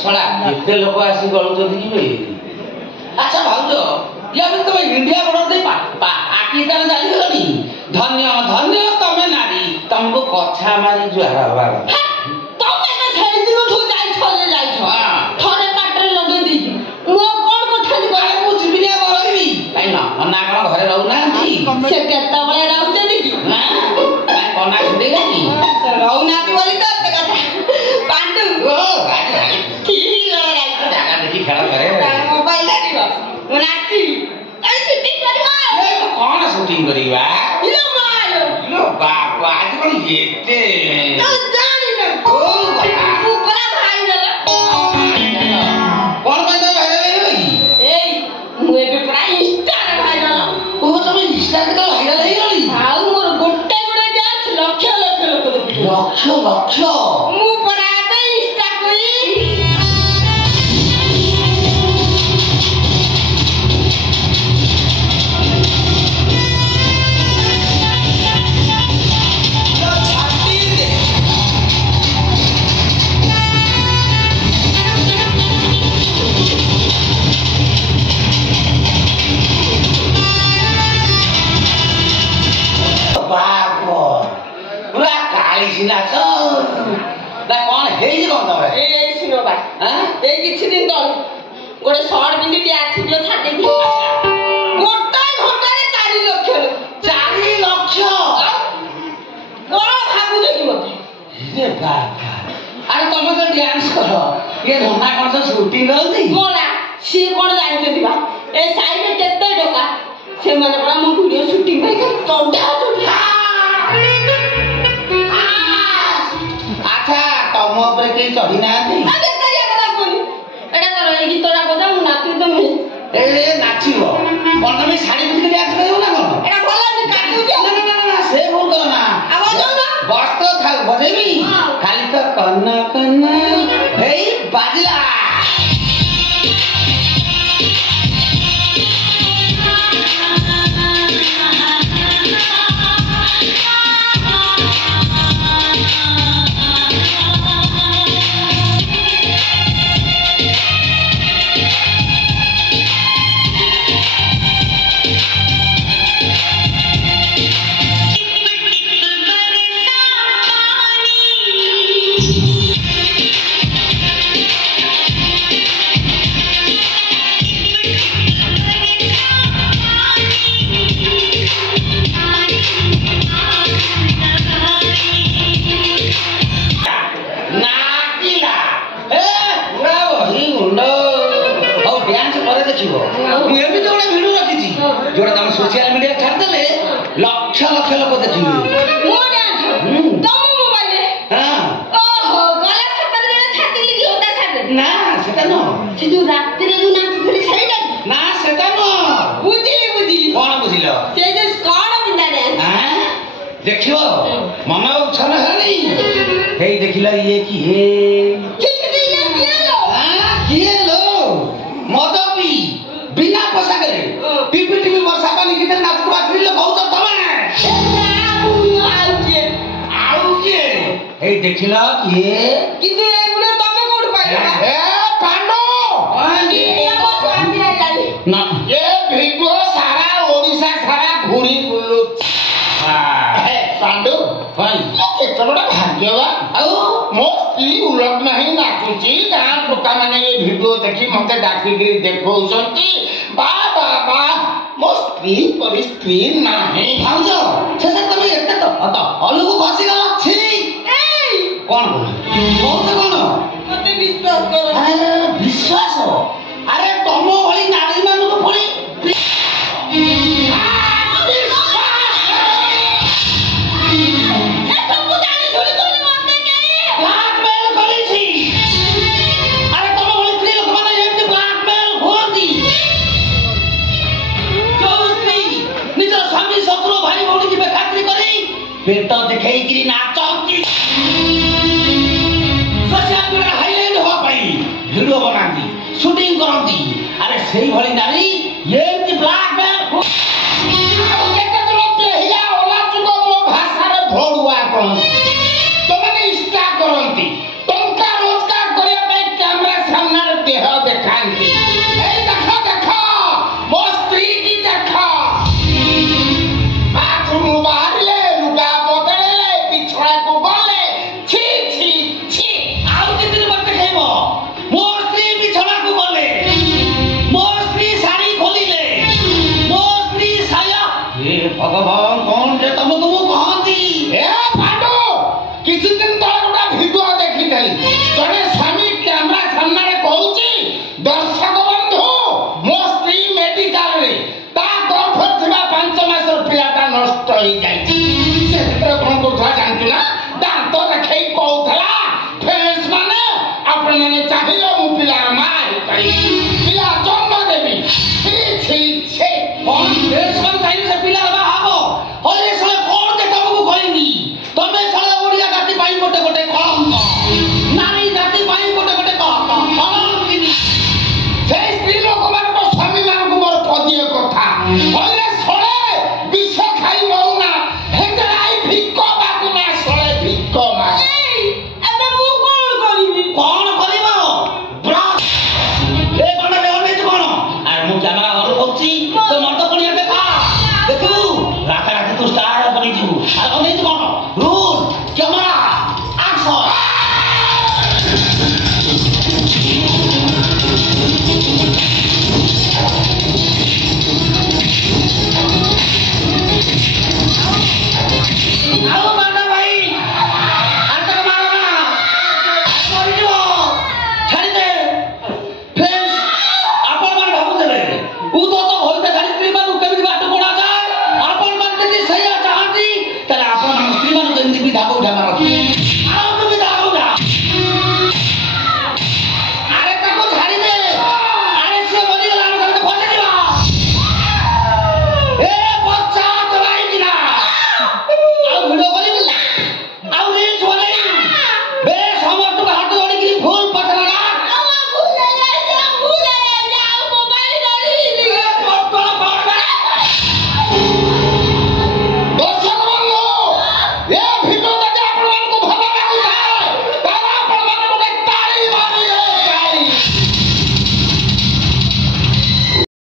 ଶଳା ଏତେ ଲୋକ ଆସି ଗଳୁଛନ୍ତି କି ବେ? ଆଚ୍ଛା ଭାଉଜ ୟା ବି ତମେ ଇଣ୍ଡିଆ ବର୍ଡର ଦେଇ ପାକିସ୍ତାନ ଚାଲିଗଲଣି। ଧନ୍ୟ ଧନ୍ୟ ତମେ ନାରୀ, ତମକୁ କଛା ମାରି ଜୁହାର ହବା କଥା। ତମେ ତ ସେଇଦିନଠୁ ଯାଇଛ ଥରେ ପାଟିରେ ଲଗେଇ ଦେଇଛି ମୁଁ କଣ କଥା ମୁଁ ଯିବିନି ଆଉ ରହିବି କାଇଁ ନା କଣ ଘରେ ରହୁନାହାନ୍ତି? ସେ କେତେବେଳେ ରହୁଛନ୍ତି କି କନା ଛିଣ୍ଡେଇଲାନି ରହୁନାହାନ୍ତି ବୋଲି ତ ଏତେ କଥା। ପାଣ୍ଡୁ ଜାଗା ଦେଖି ଖେଳ କରେ। ମୋବାଇଲ ଆସିବ ମୁଁ ନାଚିବି କଣ ସୁଟିଂ କରିବା? ବାପା ଆଜି କଣ ଏତେ କଣ ପାଇଁ ତମେ ଭାଇରାଲ ହେଇଗଲ କି? ଏଇ ମୁଁ ଏବେ ପୁରା ଇନଷ୍ଟାରେ ଭାଇରାଲ। ତମେ ଇନଷ୍ଟାରେ ତ ଭାଇରାଲ ହେଇଗଲଣି? ଆଉ ମୋର ଗୋଟେ ଡ୍ୟାନ୍ସ ଲକ୍ଷ ଲକ୍ଷ ଲୋକ ଦେଖୁଛନ୍ତି। ଲକ୍ଷ ଲକ୍ଷ? ମୁଁ ପରା ଏବେ ଇନଷ୍ଟା କଲି। ନାଚ ନା କଣ ହେଇଛି କଣ ତମେ? ଏଇ ଶୁଣ ବା ଏଇ କିଛି ଦିନ ତଳେ ଗୋଟେ ସର୍ଟ ପିନ୍ଧିକି ଆସିବି ଛାଡ଼ିଦେଇଥିଲି। ଗୋଟାଏ ଘଣ୍ଟାରେ 4 ଲକ୍ଷ। 4 ଲକ୍ଷ? କଣ ଭାବୁଛ କି ମତେ? ଆରେ ତମେ ତ ଡ୍ୟାନ୍ସ କର, ଇଏ ଧନ୍ଦା କଣ ତ ସୁଟିଂ କରନ୍ତି? କଣ ସିଏ କଣ ଜାଣିଛନ୍ତି ବା ଏ ସାଇଡରେ କେତେ ଟଙ୍କା ସେମାନେ ପରା ମୋ ଭିଡିଓ ସୁଟିଂ ପାଇଁ ଚଢା ଚଢା। ଆଚ୍ଛା ତମ ଉପରେ କେହି ଚଢି ନାହାନ୍ତି? ଏଟା କର ଏଇ ଗୀତଟା ବଜା ମୁଁ ନାଚିବି ତମେ ନାଚିବ କଣ? ତମେ ଶାଢୀ ପିନ୍ଧିକି ଡ୍ୟାନ୍ସ କରିବ ନା କଣ? ଏଟା ଭଲ ସେ ଭୁଲ କର ନା, ବସ୍ତ ଥାଉ ବଜେଇବି ଖାଲି ତ କନ କନ ହେଇ ବାଜିଲା। जोड़ा तुम सोशल मीडिया छाड़देले लक्ष लक्ष लोक देखिबे। मो डांस तुम मोबाइल हां ओहो गला छातर रे छाती लिखि होता छातर ना सेटा न से जो रात रे जो नाच खड़ी सेटा ना सेटा न बुझिली कोन बुझिलो से जो कोन बिंदा डांस हां देखियो मन उछन हनी हेई देखिला ये की हे कितनी ये लो हां किए लो मदपी बिना पोशाक रे टीवी टीवी वर्षा पानी किते नाच को आखरी लो बहुत तमे आउ के हे देखिला ये किते एगुडा तमे कोड पाइला ए पांडो ये मो स्वामी आइलानी ना ये भिडियो सारा ओडिसा सारा घुरी बुलु हां पांडो भाई केते बड़ा भाग्यवा आउ मो स्त्री उलट नहीं नाचुची गां टोका माने ये भिडियो देखि मते डाकी गिरी देखौसंती बा बा बा मो स्त्री परि स्त्री नाही भाउजो से तमे एते तो अलगु खसी गला छी ए कोन बहुत कोन मते विश्वास करो अरे विश्वास अरे तमो भली नारी मानु को पड़ी पेट देखई कि नाचंती सोशल मीडिया हाईलाइट होवा पई वीडियो बनांती शूटिंग करंती अरे सेही भली नारी